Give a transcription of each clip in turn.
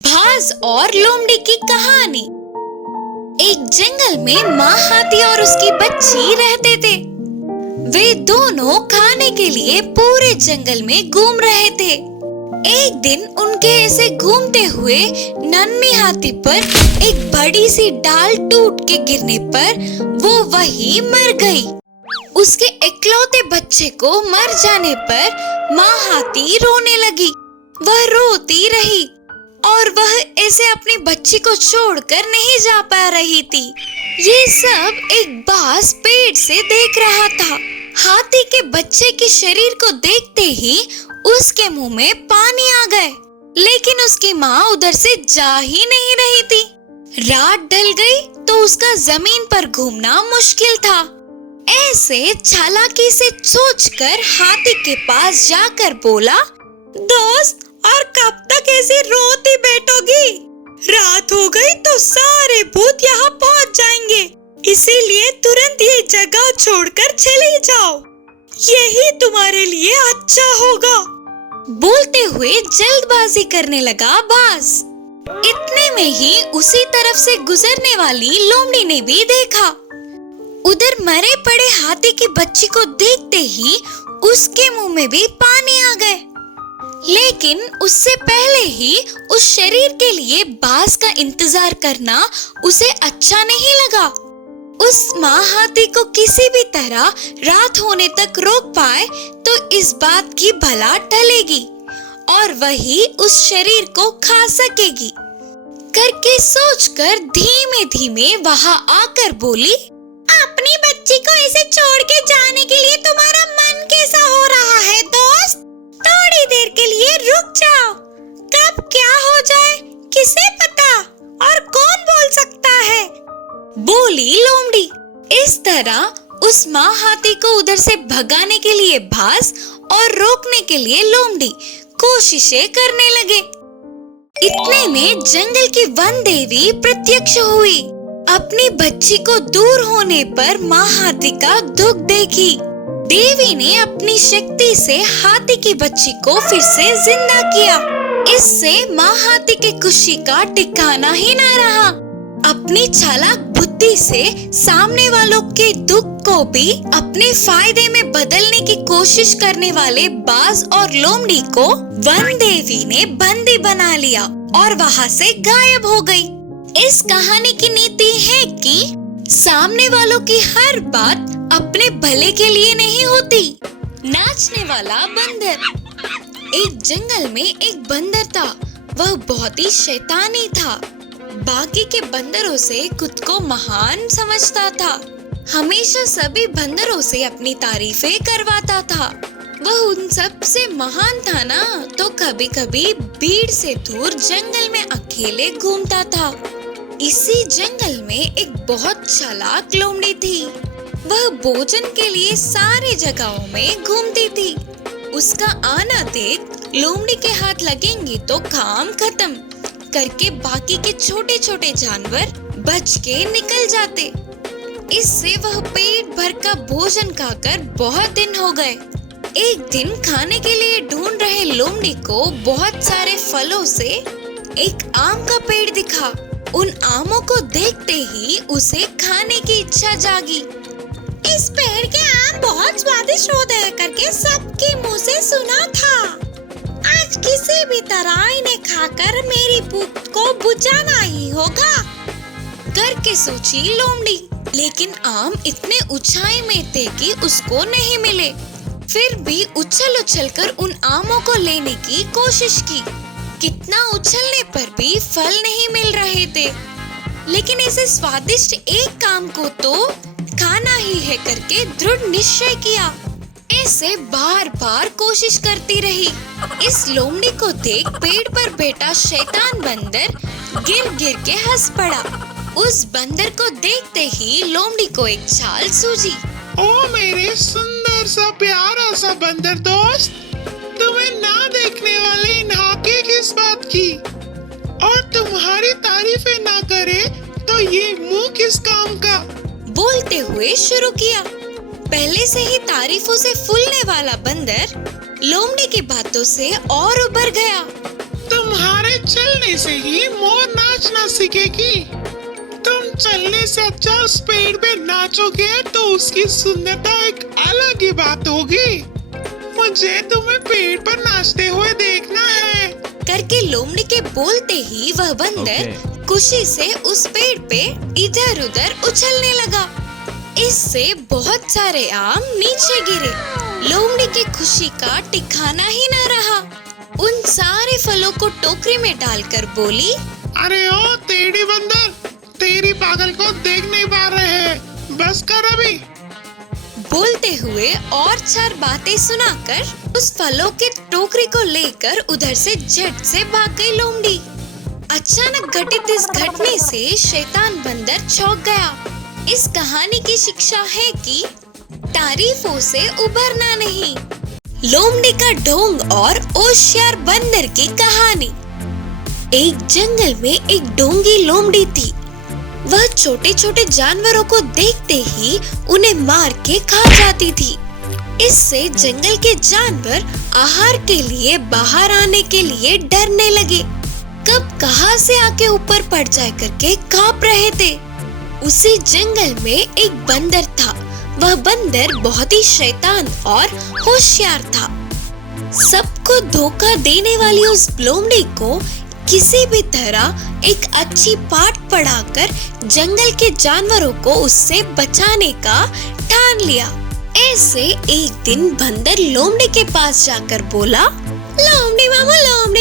भास और लोमड़ी की कहानी। एक जंगल में माँ हाथी और उसकी बच्ची रहते थे। वे दोनों खाने के लिए पूरे जंगल में घूम रहे थे। एक दिन उनके ऐसे घूमते हुए नन्ही हाथी पर एक बड़ी सी डाल टूट के गिरने पर वो वहीं मर गई। उसके इकलौते बच्चे को मर जाने पर माँ हाथी रोने लगी। वह रोती रही और वह ऐसे अपनी बच्ची को छोड़कर नहीं जा पा रही थी। ये सब एक बाज पेड़ से देख रहा था। हाथी के बच्चे के शरीर को देखते ही उसके मुंह में पानी आ गए, लेकिन उसकी माँ उधर से जा ही नहीं रही थी। रात ढल गई तो उसका जमीन पर घूमना मुश्किल था। ऐसे चालाकी से सोचकर हाथी के पास जाकर बोला, दोस्त, और कब तक ऐसे रोती बैठोगी? रात हो गई तो सारे भूत यहाँ पहुँच जाएंगे, इसीलिए तुरंत ये जगह छोड़कर चले जाओ, यही तुम्हारे लिए अच्छा होगा। बोलते हुए जल्दबाजी करने लगा बाज। इतने में ही उसी तरफ से गुजरने वाली लोमड़ी ने भी देखा। उधर मरे पड़े हाथी की बच्ची को देखते ही उसके मुंह में भी पानी आ गए, लेकिन उससे पहले ही उस शरीर के लिए बाज का इंतजार करना उसे अच्छा नहीं लगा। उस माँ हाथी को किसी भी तरह रात होने तक रोक पाए तो इस बात की भला टलेगी और वही उस शरीर को खा सकेगी करके सोचकर धीमे धीमे वहां आकर बोली, अपनी बच्ची को ऐसे छोड़ के जाने के लिए तुम्हारा मन कैसा हो रहा है दोस्त? थोड़ी देर के लिए रुक जाओ, कब क्या हो जाए किसे पता, और कौन बोल सकता है, बोली लोमड़ी। इस तरह उस माँ हाथी को उधर से भगाने के लिए बाज और रोकने के लिए लोमड़ी कोशिशें करने लगे। इतने में जंगल की वन देवी प्रत्यक्ष हुई। अपनी बच्ची को दूर होने पर माँ हाथी का दुख देखी। देवी ने अपनी शक्ति से हाथी की बच्ची को फिर से जिंदा किया। इससे माँ हाथी की खुशी का ठिकाना ही न रहा। अपनी चालाक बुद्धि से सामने वालों के दुख को भी अपने फायदे में बदलने की कोशिश करने वाले बाज और लोमड़ी को वन देवी ने बंदी बना लिया और वहाँ से गायब हो गई। इस कहानी की नीति है कि सामने वालों की हर बात अपने भले के लिए नहीं होती। नाचने वाला बंदर। एक जंगल में एक बंदर था। वह बहुत ही शैतानी था। बाकी के बंदरों से खुद को महान समझता था। हमेशा सभी बंदरों से अपनी तारीफें करवाता था। वह उन सब से महान था ना, तो कभी कभी भीड़ से दूर जंगल में अकेले घूमता था। इसी जंगल में एक बहुत चालाक लोमड़ी थी। वह भोजन के लिए सारे जगहों में घूमती थी। उसका आना देख लोमड़ी के हाथ लगेंगे तो काम खत्म करके बाकी के छोटे छोटे जानवर बच के निकल जाते। इससे वह पेट भर का भोजन खाकर बहुत दिन हो गए। एक दिन खाने के लिए ढूंढ रहे लोमड़ी को बहुत सारे फलों से एक आम का पेड़ दिखा। उन आमों को देखते ही उसे खाने की इच्छा जागी। इस पेड़ के आम बहुत स्वादिष्ट होते हैं करके सबके मुंह से सुना था। आज किसी भी तरह इन्हें खाकर मेरी भूख को बुझाना ही होगा करके सोची लोमड़ी। लेकिन आम इतने ऊंचाई में थे कि उसको नहीं मिले। फिर भी उछल उछल कर उन आमों को लेने की कोशिश की। कितना उछलने पर भी फल नहीं मिल रहे थे, लेकिन ऐसे स्वादिष्ट एक काम को तो खाना ही है करके दृढ़ निश्चय किया। ऐसे बार बार कोशिश करती रही। इस लोमड़ी को देख पेड़ पर बैठा शैतान बंदर गिर गिर के हंस पड़ा। उस बंदर को देखते ही लोमड़ी को एक चाल सूझी। ओ मेरे सुंदर सा प्यारा सा बंदर दोस्त, तुम्हें ना देखने वाले इन हाथी किस बात की, और तुम्हारी तारीफें ना करे तो ये मुंह किस काम का। बोलते हुए शुरू किया। पहले से ही तारीफों से फूलने वाला बंदर लोमड़ी की बातों से और उबर गया। तुम्हारे चलने चलने से ही मोर नाचना सीखेगी। तुम चलने से अच्छा उस पेड़ पे नाचोगे तो उसकी सुंदरता एक अलग ही बात होगी। मुझे तुम्हें पेड़ पर नाचते हुए देखना है। करके लोमड़ी के बोलते ही वह बंदर खुशी से उस पेड़ पे इधर उधर उछलने लगा। इससे बहुत सारे आम नीचे गिरे। लोमड़ी की खुशी का ठिकाना ही न रहा। उन सारे फलों को टोकरी में डालकर बोली, अरे ओ टेढ़ी बंदर, तेरी पागल को देख नहीं पा रहे हैं, बस कर अभी। बोलते हुए और 4 बातें सुनाकर उस फलों के टोकरी को लेकर उधर से झट से भाग गई लोमड़ी। अचानक घटित इस घटने से शैतान बंदर चौंक गया। इस कहानी की शिक्षा है कि तारीफों से उबरना नहीं। लोमड़ी का ढोंग और होशियार बंदर की कहानी। एक जंगल में एक ढोंगी लोमड़ी थी। वह छोटे छोटे जानवरों को देखते ही उन्हें मार के खा जाती थी। इससे जंगल के जानवर आहार के लिए बाहर आने के लिए डरने लगे। कब कहां से आके ऊपर पड़ जाए करके कांप रहे थे। उसी जंगल में एक बंदर था। वह बंदर बहुत ही शैतान और होशियार था। सबको धोखा देने वाली उस लोमड़ी को किसी भी तरह एक अच्छी पाठ पढ़ाकर जंगल के जानवरों को उससे बचाने का ठान लिया। ऐसे एक दिन बंदर लोमड़ी के पास जाकर बोला, लोमड़ी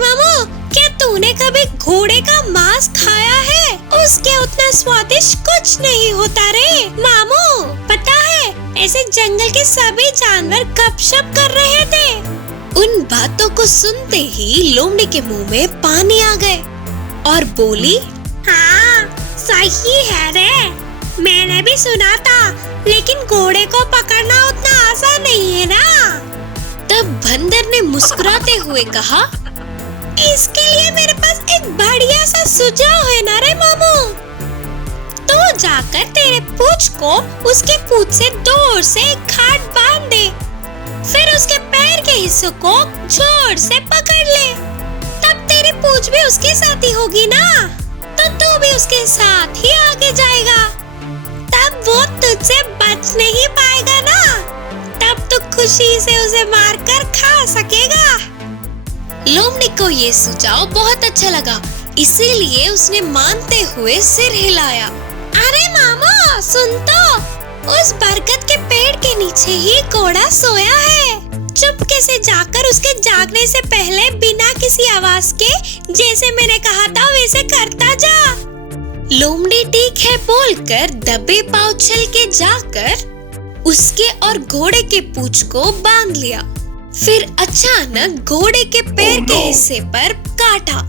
मामू, क्या तूने कभी घोड़े का मांस खाया है? उसके उतना स्वादिष्ट कुछ नहीं होता रे मामू। पता है, ऐसे जंगल के सभी जानवर गपशप कर रहे थे। उन बातों को सुनते ही लोमड़ी के मुंह में पानी आ गए और बोली, हाँ सही है रे, मैंने भी सुना था, लेकिन घोड़े को पकड़ना उतना आसान नहीं है ना। तब बंदर ने मुस्कुराते हुए कहा, इसके लिए मेरे पास एक बढ़िया सा सुझाव है ना रे मामू। तो जाकर तेरे पूंछ को उसके पूंछ से जोर से एक खाट बांध दे, फिर उसके पैर के हिस्सों को जोर से पकड़ ले। तब तेरी पूंछ भी उसके साथ ही होगी ना, तो तू भी उसके साथ ही आगे जाएगा। तब वो तुझसे बच नहीं पाएगा ना, तब तो खुशी से उसे मारकर खा सकेगा। लोमड़ी को ये सुझाव बहुत अच्छा लगा, इसीलिए उसने मानते हुए सिर हिलाया। अरे मामा सुन तो, उस बरगद के पेड़ के नीचे ही घोड़ा सोया है। चुपके से जाकर उसके जागने से पहले बिना किसी आवाज के, जैसे मैंने कहा था वैसे करता जा। लोमड़ी ठीक है बोलकर दबे पांव चल के जाकर उसके और घोड़े के पूंछ को बांध लिया। फिर अचानक घोड़े के पैर के हिस्से पर काटा,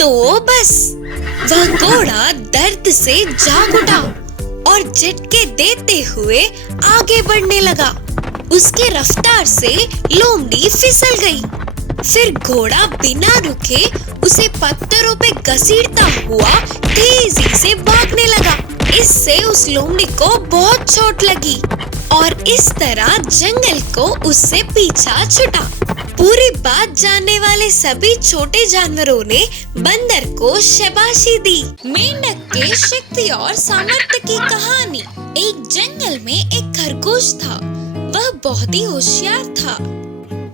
तो बस वह घोड़ा दर्द से जाग उठा और झटके देते हुए आगे बढ़ने लगा। उसके रफ्तार से लोमड़ी फिसल गई। फिर घोड़ा बिना रुके उसे पत्थरों पे घसीटता हुआ तेजी से भागने लगा। इससे उस लोमड़ी को बहुत चोट लगी और इस तरह जंगल को उससे पीछा छुटा। पूरी बात जानने वाले सभी छोटे जानवरों ने बंदर को शाबाशी दी। मेंढक के शक्ति और सामर्थ्य की कहानी। एक जंगल में एक खरगोश था। वह बहुत ही होशियार था।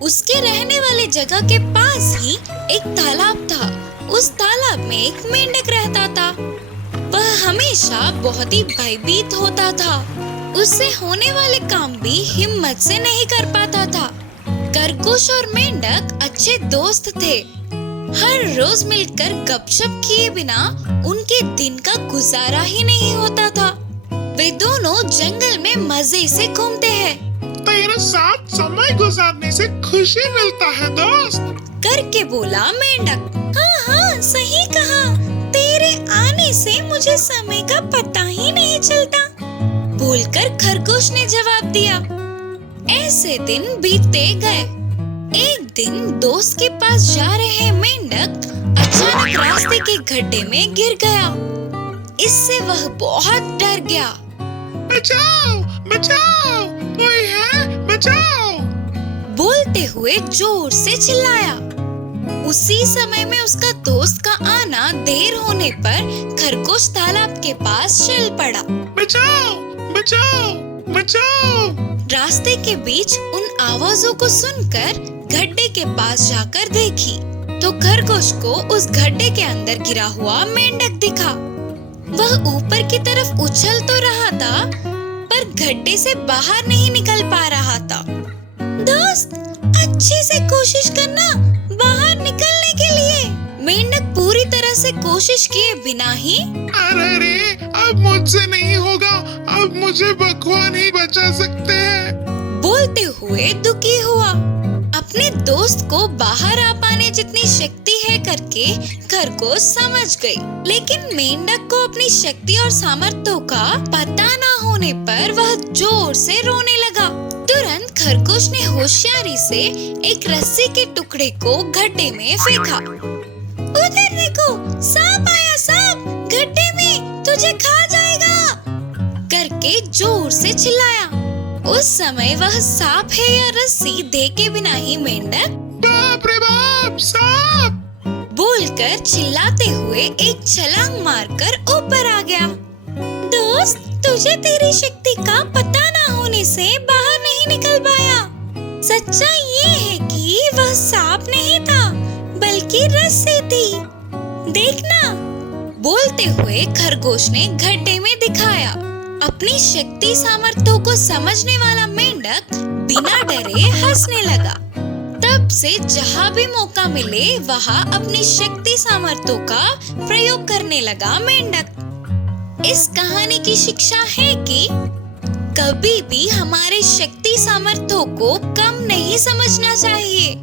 उसके रहने वाले जगह के पास ही एक तालाब था। उस तालाब में एक मेंढक रहता था। वह हमेशा बहुत ही भयभीत होता था। उससे होने वाले काम भी हिम्मत से नहीं कर पाता था। खरगोश और मेंढक अच्छे दोस्त थे। हर रोज मिलकर गपशप किए बिना उनके दिन का गुजारा ही नहीं होता था। वे दोनों जंगल में मजे से घूमते हैं। तेरे साथ समय गुजारने से खुशी मिलता है दोस्त, करके बोला मेंढक। हाँ सही कहा, तेरे आने से मुझे समय का पता ही नहीं चलता, बोलकर खरगोश ने जवाब दिया। ऐसे दिन बीतते गए। एक दिन दोस्त के पास जा रहे मेंढक अचानक रास्ते के गड्ढे में गिर गया। इससे वह बहुत डर गया। बचाओ बचाओ, कोई है, बचाओ, बोलते हुए जोर से चिल्लाया। उसी समय में उसका दोस्त का आना देर होने पर खरगोश तालाब के पास चल पड़ा। बचाओ बचाओ बचाओ। रास्ते के बीच उन आवाजों को सुनकर गड्ढे के पास जाकर देखी तो खरगोश को उस गड्ढे के अंदर गिरा हुआ मेंढक दिखा। वह ऊपर की तरफ उछल तो रहा था पर गड्ढे से बाहर नहीं निकल पा रहा था। दोस्त, अच्छे से कोशिश करना बाहर निकलने के लिए। मेंढक पूरी तरह से कोशिश किए बिना ही अरे रे, अब मुझसे नहीं होगा, अब मुझे भगवान ही बचा सकते हैं बोलते हुए दुखी हुआ। अपने दोस्त को बाहर आ पाने जितनी शक्ति है करके खरगोश समझ गई, लेकिन मेंढक को अपनी शक्ति और सामर्थ्यों का पता न होने पर वह जोर से रोने लगा। तुरंत खरगोश ने होशियारी से एक रस्सी के टुकड़े को गड्ढे में फेंका। उधर देखो, सांप आया, सांप गड्ढे में, तुझे खा जाएगा करके जोर से चिल्लाया। उस समय वह सांप है या रस्सी देखे बिना ही मेंढक बाप रे बाप, सांप बोलकर चिल्लाते हुए एक छलांग मारकर ऊपर आ गया। दोस्त, तुझे तेरी शक्ति का पता ना होने से बाहर नहीं निकल पाया। सच्चाई ये है कि वह सांप नहीं था बल्कि रस्सी थी, देखना बोलते हुए खरगोश ने गड्ढे में दिखाया। अपनी शक्ति सामर्थ्यों को समझने वाला मेंढक बिना डरे हंसने लगा। तब से जहाँ भी मौका मिले वहाँ अपनी शक्ति सामर्थ्यों का प्रयोग करने लगा मेंढक। इस कहानी की शिक्षा है कि कभी भी हमारे शक्ति सामर्थ्यों को कम नहीं समझना चाहिए।